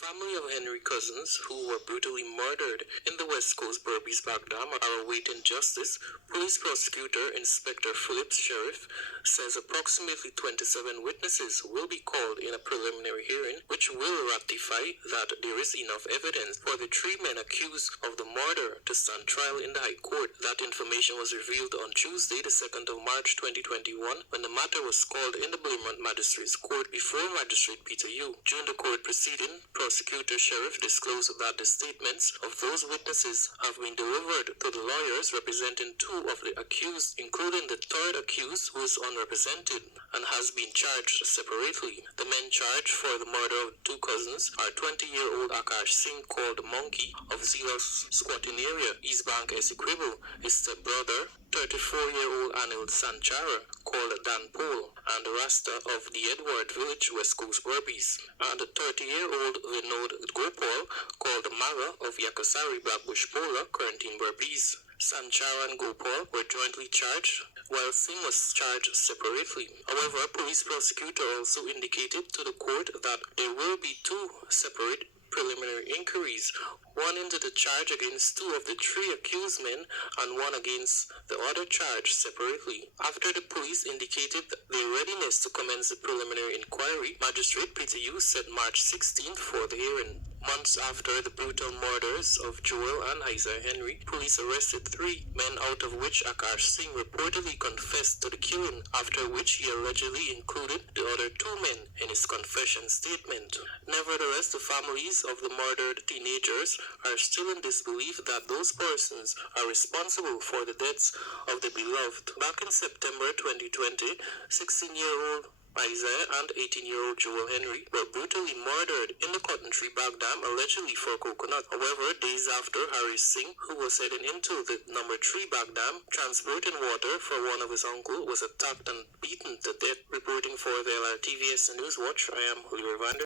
family of Henry Cousins, who were brutally murdered in the West Coast Berbice Baghdam, are awaiting justice. Police prosecutor Inspector Phillips Sheriff says approximately 27 witnesses will be called in a preliminary hearing, which will ratify that there is enough evidence for the three men accused of the murder to stand trial in the High Court. That information was revealed on Tuesday, the 2nd of March 2021, when the matter was called in the Blarimont Magistrates Court before Magistrate Peter Yu. During the court proceeding, Prosecutor Sheriff disclosed that the statements of those witnesses have been delivered to the lawyers representing two of the accused, including the third accused who is unrepresented and has been charged separately. The men charged for the murder of two cousins are 20-year-old Akash Singh, called Monkey, of Zealos squatting area, East Bank, Essequibo, his stepbrother, 34-year-old Anil Sanchara, called Dan Pole, and Rasta of the Edward Village, West Coast Berbice, and 30-year-old Vinod Gopal, called Mara of Yakasari, Blackbush Pola, Quarantine Berbice. Sanchara and Gopal were jointly charged, while Singh was charged separately. However, police prosecutor also indicated to the court that there will be two separate preliminary inquiries, one into the charge against two of the three accused men and one against the other charge separately. After the police indicated their readiness to commence the preliminary inquiry, Magistrate Peter Yu set March 16th for the hearing. Months after the brutal murders of Joel and Isaiah Henry, police arrested three men, out of which Akash Singh reportedly confessed to the killing, after which he allegedly included the other two men in his confession statement. Nevertheless, the families of the murdered teenagers are still in disbelief that those persons are responsible for the deaths of the beloved. Back in September 2020, 16-year-old Isaiah and 18-year-old Joel Henry were brutally murdered in the Cotton Tree Baghdam, allegedly for coconut. However, days after, Harry Singh, who was heading into the number 3 Baghdam, transporting water for one of his uncles, was attacked and beaten to death. Reporting for the LRTVS News Watch, I am Julio Vander.